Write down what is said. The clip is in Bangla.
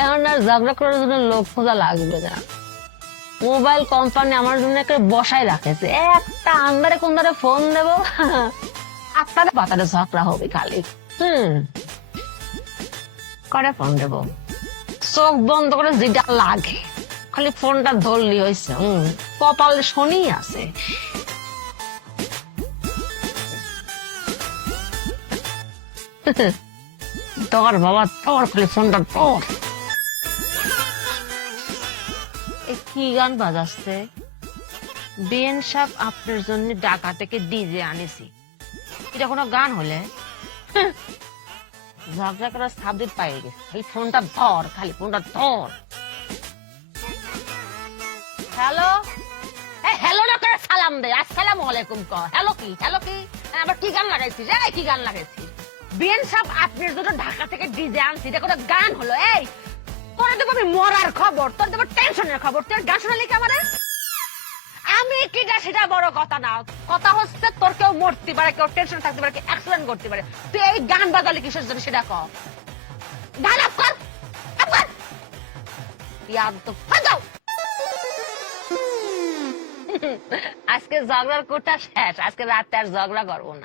এখন আর ঝগড়া করার জন্য লোক খোঁজা লাগবে না। মোবাইল কোম্পানি আমার জন্য একটা বসায় রাখেছে, একটা আন্দারে কোনদারে ফোন দেব, আপনার পাতারে ঝগড়া হবে খালি। করে ফোন দেব, চোখ বন্ধ করে যেটা লাগে খালি ফোনটা ধরলি হয়েছে। কপালে শনি আছে। তোর বাবা তোর খালি ফোনটা তোর। কি গান বাজাচ্ছে? বেন সাহেব আপনার জন্য ঢাকা থেকে ডিজে আনেছি, এটা কোনো গান হলে? ঝগড়া করার সাবজেক্ট পাই গেছে, খালি ফোনটা ধর, খালি ফোনটা ধর। হ্যালো, হ্যালো না করে সালাম দে, আসসালামু আলাইকুম ক। হ্যালো কি, হ্যালো কি, আবার কি গান লাগাইছিস? এই কি গান লাগাইছিস? বেন সাহেব আপনার জন্য ঢাকা থেকে ডিজে আনছি, এটা কোনো গান হলো? এই তোরা দেবো আমি মরার খবর, তোর দেবো টেনশনের খবর, তোর গান শোনালি কি আমারে? আমি কিটা সেটা বড় কথা না, কথা হচ্ছে তোর কেউ মরতে পারে, কেউ টেনশন থাকতে পারে, কেউ অ্যাক্সিডেন্ট করতে পারে, তুই এই গান বাজালি কিসের জন্য সেটা কর। গান আপ কর, আপ কর। ইয়াদ তো ফাজাও। আজকে ঝগড়ার কোটা শেষ, আজকে রাতে আর ঝগড়া করবো না।